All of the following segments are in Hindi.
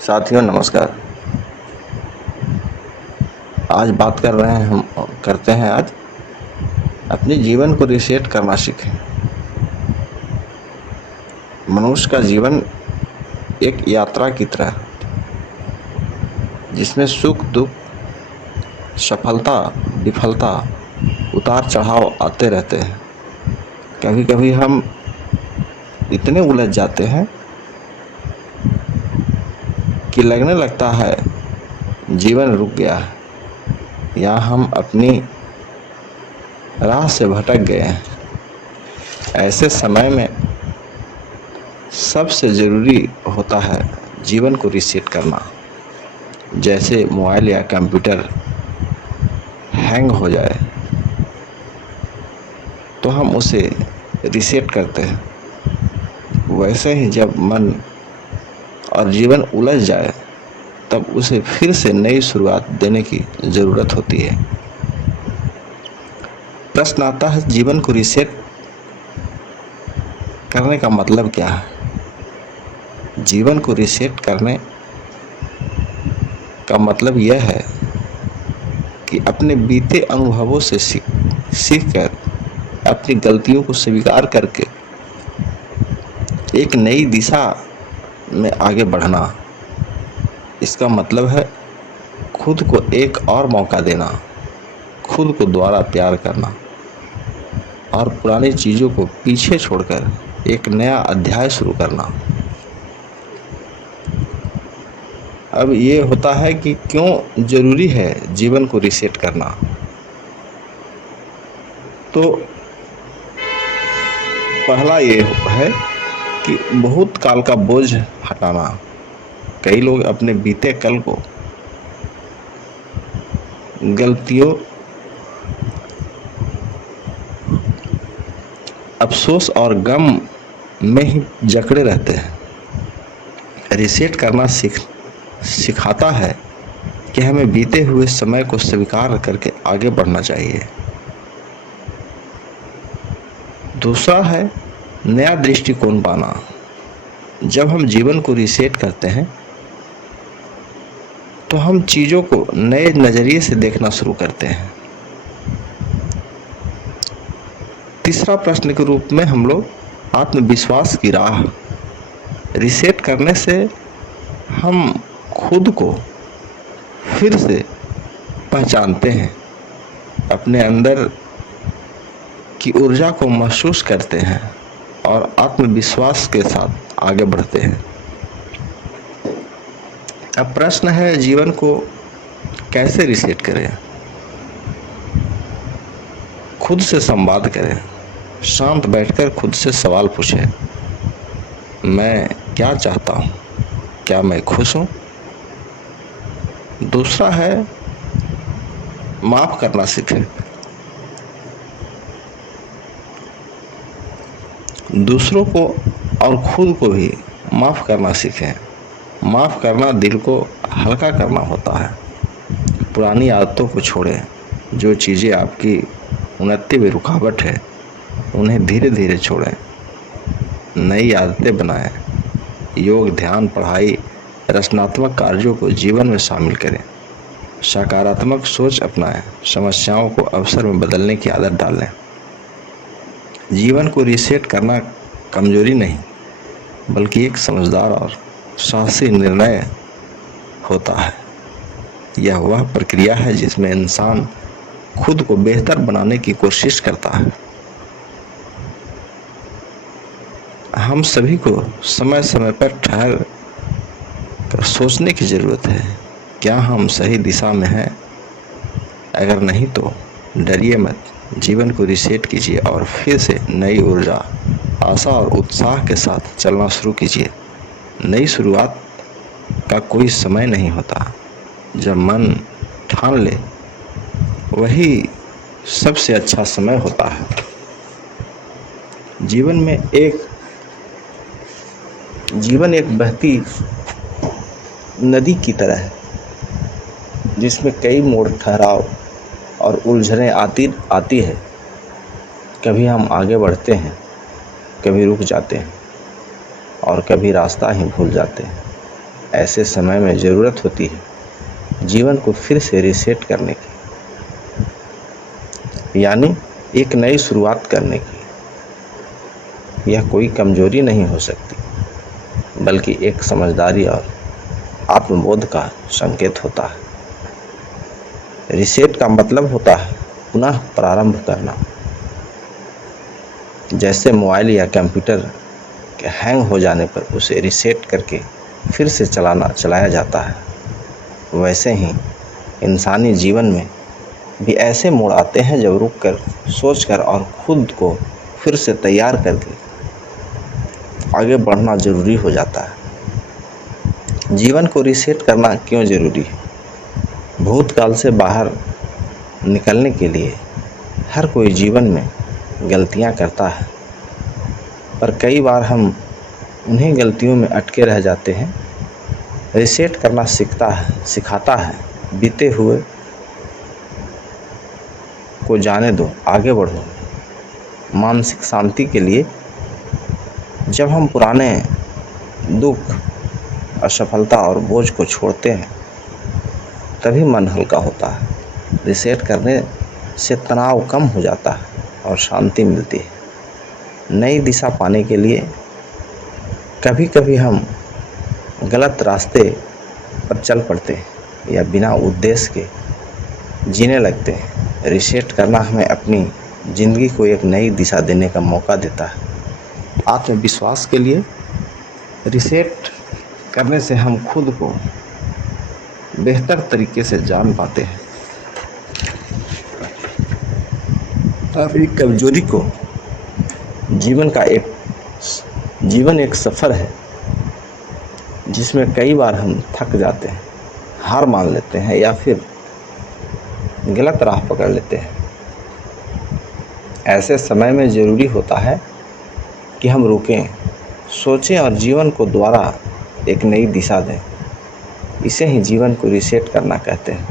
साथियों नमस्कार। आज बात करते हैं आज अपने जीवन को रीसेट करना सीखें। मनुष्य का जीवन एक यात्रा की तरह जिसमें सुख दुख, सफलता विफलता, उतार चढ़ाव आते रहते हैं। कभी कभी हम इतने उलझ जाते हैं कि लगने लगता है जीवन रुक गया है या हम अपनी राह से भटक गए हैं। ऐसे समय में सबसे ज़रूरी होता है जीवन को रीसेट करना। जैसे मोबाइल या कंप्यूटर हैंग हो जाए तो हम उसे रीसेट करते हैं, वैसे ही जब मन और जीवन उलझ जाए तब उसे फिर से नई शुरुआत देने की ज़रूरत होती है। प्रश्न आता है, जीवन को रीसेट करने का मतलब क्या है? जीवन को रीसेट करने का मतलब यह है कि अपने बीते अनुभवों से सीखकर अपनी गलतियों को स्वीकार करके एक नई दिशा में आगे बढ़ना। इसका मतलब है खुद को एक और मौका देना, खुद को दोबारा प्यार करना और पुरानी चीज़ों को पीछे छोड़कर एक नया अध्याय शुरू करना। अब ये होता है कि क्यों ज़रूरी है जीवन को रीसेट करना। तो पहला ये है कि बहुत काल का बोझ हटाना। कई लोग अपने बीते कल को गलतियों, अफसोस और गम में ही जकड़े रहते हैं। रीसेट करना सिखाता है कि हमें बीते हुए समय को स्वीकार करके आगे बढ़ना चाहिए। दूसरा है नया दृष्टिकोण पाना। जब हम जीवन को रीसेट करते हैं तो हम चीज़ों को नए नज़रिए से देखना शुरू करते हैं। तीसरा प्रश्न के रूप में हम लोग आत्मविश्वास की राह। रीसेट करने से हम खुद को फिर से पहचानते हैं, अपने अंदर की ऊर्जा को महसूस करते हैं और आत्मविश्वास के साथ आगे बढ़ते हैं। अब प्रश्न है, जीवन को कैसे रीसेट करें? खुद से संवाद करें। शांत बैठकर खुद से सवाल पूछें, मैं क्या चाहता हूँ? क्या मैं खुश हूँ? दूसरा है माफ़ करना सीखें। दूसरों को और खुद को भी माफ़ करना सीखें। माफ़ करना दिल को हल्का करना होता है। पुरानी आदतों को छोड़ें। जो चीज़ें आपकी उन्नति में रुकावट है उन्हें धीरे धीरे छोड़ें। नई आदतें बनाएं। योग, ध्यान, पढ़ाई, रचनात्मक कार्यों को जीवन में शामिल करें। सकारात्मक सोच अपनाएं। समस्याओं को अवसर में बदलने की आदत डालें। जीवन को रीसेट करना कमजोरी नहीं बल्कि एक समझदार और साहसी निर्णय होता है। यह वह प्रक्रिया है जिसमें इंसान खुद को बेहतर बनाने की कोशिश करता है। हम सभी को समय समय पर ठहर कर सोचने की ज़रूरत है, क्या हम सही दिशा में हैं? अगर नहीं तो डरिए मत। जीवन को रीसेट कीजिए और फिर से नई ऊर्जा, आशा और उत्साह के साथ चलना शुरू कीजिए। नई शुरुआत का कोई समय नहीं होता। जब मन ठान ले वही सबसे अच्छा समय होता है। जीवन एक बहती नदी की तरह है जिसमें कई मोड़, ठहराव और उलझनें आती है। कभी हम आगे बढ़ते हैं, कभी रुक जाते हैं और कभी रास्ता ही भूल जाते हैं। ऐसे समय में ज़रूरत होती है जीवन को फिर से रीसेट करने की, यानी एक नई शुरुआत करने की। यह कोई कमजोरी नहीं हो सकती, बल्कि एक समझदारी और आत्मबोध का संकेत होता है। रीसेट का मतलब होता है पुनः प्रारंभ करना। जैसे मोबाइल या कंप्यूटर के हैंग हो जाने पर उसे रीसेट करके फिर से चलाया जाता है, वैसे ही इंसानी जीवन में भी ऐसे मोड़ आते हैं जब रुककर, सोचकर और खुद को फिर से तैयार करके आगे बढ़ना ज़रूरी हो जाता है। जीवन को रीसेट करना क्यों ज़रूरी है? भूतकाल से बाहर निकलने के लिए हर कोई जीवन में गलतियां करता है, पर कई बार हम उन्हीं गलतियों में अटके रह जाते हैं। रीसेट करना सिखाता है बीते हुए को जाने दो, आगे बढ़ो। मानसिक शांति के लिए जब हम पुराने दुख, असफलता और बोझ को छोड़ते हैं तभी मन हल्का होता है। रीसेट करने से तनाव कम हो जाता है और शांति मिलती है। नई दिशा पाने के लिए कभी कभी हम गलत रास्ते पर चल पड़ते हैं या बिना उद्देश्य के जीने लगते हैं। रीसेट करना हमें अपनी ज़िंदगी को एक नई दिशा देने का मौका देता है। आत्मविश्वास के लिए रीसेट करने से हम खुद को बेहतर तरीके से जान पाते हैं। अपनी कमजोरी को जीवन एक सफ़र है जिसमें कई बार हम थक जाते हैं, हार मान लेते हैं या फिर गलत राह पकड़ लेते हैं। ऐसे समय में ज़रूरी होता है कि हम रुकें, सोचें और जीवन को दोबारा एक नई दिशा दें। इसे ही जीवन को रीसेट करना कहते हैं।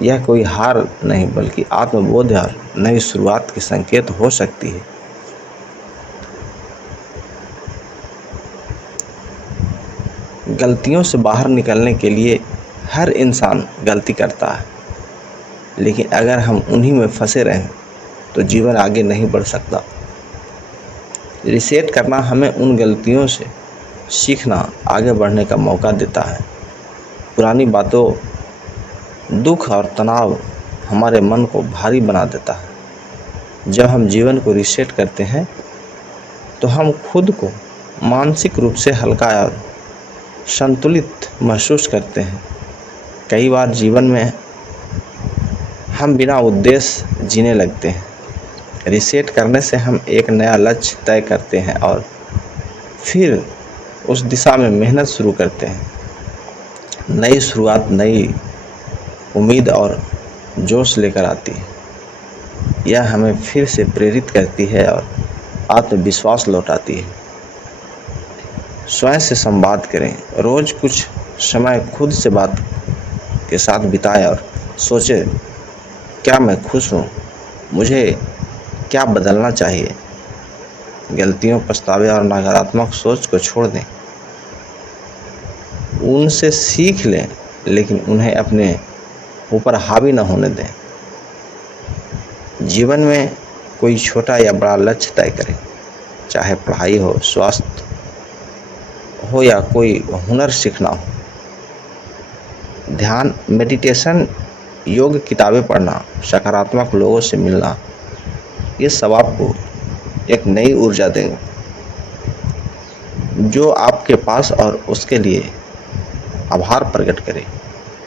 यह कोई हार नहीं बल्कि आत्मबोध और नई शुरुआत की संकेत हो सकती है। गलतियों से बाहर निकलने के लिए हर इंसान गलती करता है, लेकिन अगर हम उन्हीं में फंसे रहें तो जीवन आगे नहीं बढ़ सकता। रीसेट करना हमें उन गलतियों से सीखना, आगे बढ़ने का मौका देता है। पुरानी बातों, दुख और तनाव हमारे मन को भारी बना देता है। जब हम जीवन को रीसेट करते हैं तो हम खुद को मानसिक रूप से हल्का और संतुलित महसूस करते हैं। कई बार जीवन में हम बिना उद्देश्य जीने लगते हैं। रीसेट करने से हम एक नया लक्ष्य तय करते हैं और फिर उस दिशा में मेहनत शुरू करते हैं। नई शुरुआत नई उम्मीद और जोश लेकर आती है। यह हमें फिर से प्रेरित करती है और आत्मविश्वास लौटाती है। स्वयं से संवाद करें। रोज़ कुछ समय खुद से बात के साथ बिताएं और सोचें, क्या मैं खुश हूँ? मुझे क्या बदलना चाहिए? गलतियों, पछतावे और नकारात्मक सोच को छोड़ दें। उनसे सीख लें, लेकिन उन्हें अपने ऊपर हावी न होने दें। जीवन में कोई छोटा या बड़ा लक्ष्य तय करें, चाहे पढ़ाई हो, स्वास्थ्य हो या कोई हुनर सीखना हो। ध्यान, मेडिटेशन, योग, किताबें पढ़ना, सकारात्मक लोगों से मिलना, ये सब आपको एक नई ऊर्जा देंगे जो आपके पास, और उसके लिए आभार प्रकट करें।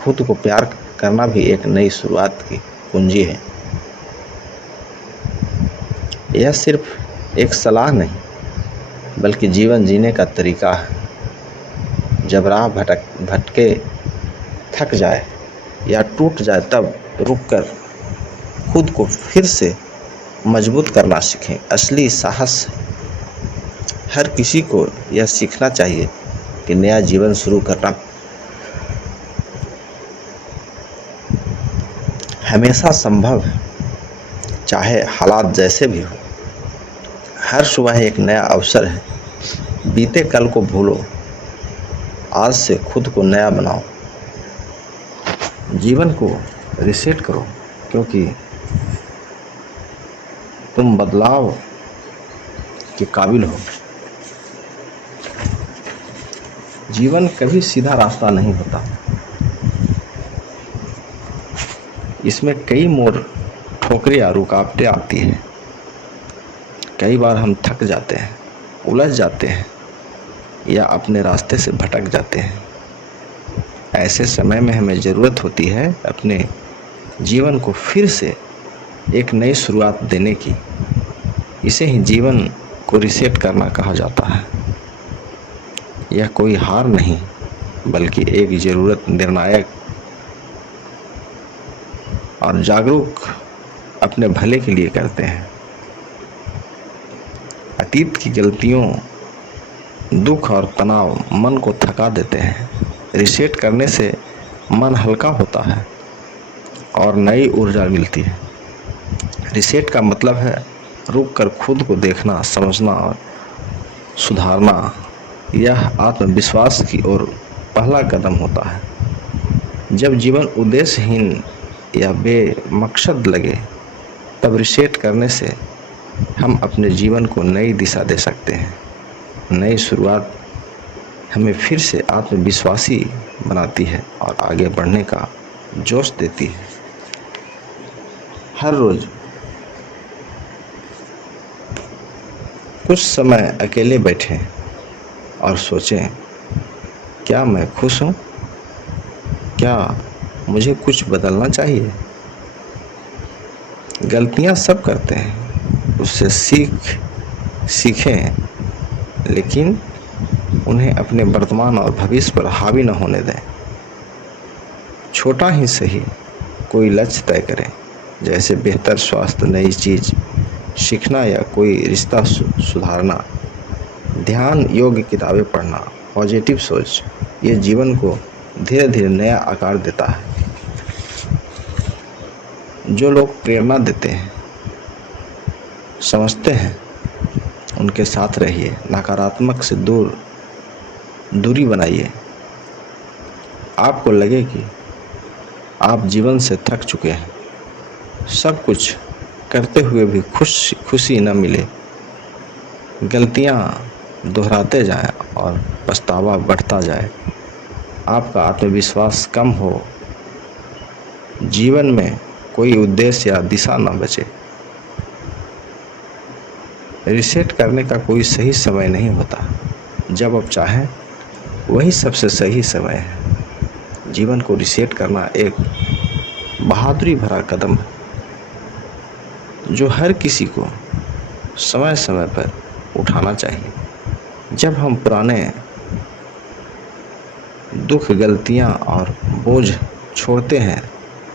खुद को प्यार करना भी एक नई शुरुआत की कुंजी है। यह सिर्फ एक सलाह नहीं बल्कि जीवन जीने का तरीका है। जब राह भटके, थक जाए या टूट जाए तब रुककर खुद को फिर से मजबूत करना सीखें। असली साहस हर किसी को यह सीखना चाहिए कि नया जीवन शुरू करना हमेशा संभव है, चाहे हालात जैसे भी हो। हर सुबह एक नया अवसर है। बीते कल को भूलो आज से खुद को नया बनाओ, जीवन को रिसेट करो, क्योंकि तुम बदलाव के काबिल हो। जीवन कभी सीधा रास्ता नहीं होता, इसमें कई मोड़, ठोकरें या रुकावटें आती हैं। कई बार हम थक जाते हैं, उलझ जाते हैं या अपने रास्ते से भटक जाते हैं। ऐसे समय में हमें ज़रूरत होती है अपने जीवन को फिर से एक नई शुरुआत देने की। इसे ही जीवन को रिसेट करना कहा जाता है। यह कोई हार नहीं, बल्कि एक ज़रूरत निर्णायक और जागरूक अपने भले के लिए करते हैं। अतीत की गलतियों, दुख और तनाव मन को थका देते हैं। रिसेट करने से मन हल्का होता है और नई ऊर्जा मिलती है। रिसेट का मतलब है रुक कर खुद को देखना, समझना और सुधारना। यह आत्मविश्वास की ओर पहला कदम होता है। जब जीवन उद्देश्यहीन या बेमकसद लगे, तब रिसेट करने से हम अपने जीवन को नई दिशा दे सकते हैं। नई शुरुआत हमें फिर से आत्मविश्वासी बनाती है और आगे बढ़ने का जोश देती है। हर रोज कुछ समय अकेले बैठें और सोचें, क्या मैं खुश हूँ? क्या मुझे कुछ बदलना चाहिए? गलतियाँ सब करते हैं, उससे सीखें, लेकिन उन्हें अपने वर्तमान और भविष्य पर हावी न होने दें। छोटा ही सही कोई लक्ष्य तय करें, जैसे बेहतर स्वास्थ्य, नई चीज़ सीखना या कोई रिश्ता सुधारना। ध्यान, योग, किताबें पढ़ना, पॉजिटिव सोच, ये जीवन को धीरे धीरे नया आकार देता है। जो लोग प्रेरणा देते हैं, समझते हैं, उनके साथ रहिए। नकारात्मक से दूरी बनाइए। आपको लगे कि आप जीवन से थक चुके हैं, सब कुछ करते हुए भी खुशी न मिले, गलतियां दोहराते जाएं और पछतावा बढ़ता जाए, आपका आत्मविश्वास कम हो, जीवन में कोई उद्देश्य या दिशा न बचे। रिसेट करने का कोई सही समय नहीं होता। जब आप चाहें वही सबसे सही समय है। जीवन को रिसेट करना एक बहादुरी भरा कदम है, जो हर किसी को समय समय पर उठाना चाहिए। जब हम पुराने दुख, गलतियां और बोझ छोड़ते हैं,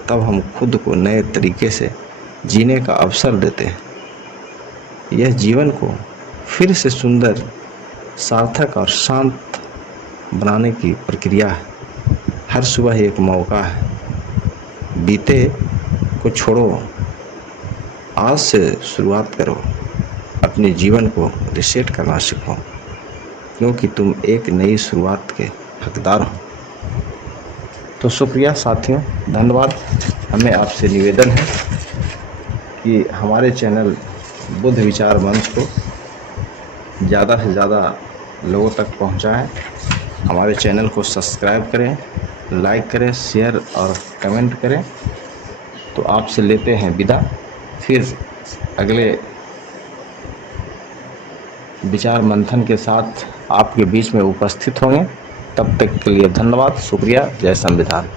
तब हम खुद को नए तरीके से जीने का अवसर देते हैं। यह जीवन को फिर से सुंदर, सार्थक और शांत बनाने की प्रक्रिया है। हर सुबह एक मौका है। बीते को छोड़ो, आज से शुरुआत करो। अपने जीवन को रिसेट करना सीखो, क्योंकि तुम एक नई शुरुआत के हकदार हो। तो शुक्रिया साथियों, धन्यवाद। हमें आपसे निवेदन है कि हमारे चैनल बुद्ध विचार मंच को ज़्यादा से ज़्यादा लोगों तक पहुंचाएं। हमारे चैनल को सब्सक्राइब करें, लाइक करें, शेयर और कमेंट करें। तो आपसे लेते हैं विदा, फिर अगले विचार मंथन के साथ आपके बीच में उपस्थित होंगे। तब तक के लिए धन्यवाद, शुक्रिया। जय संविधान।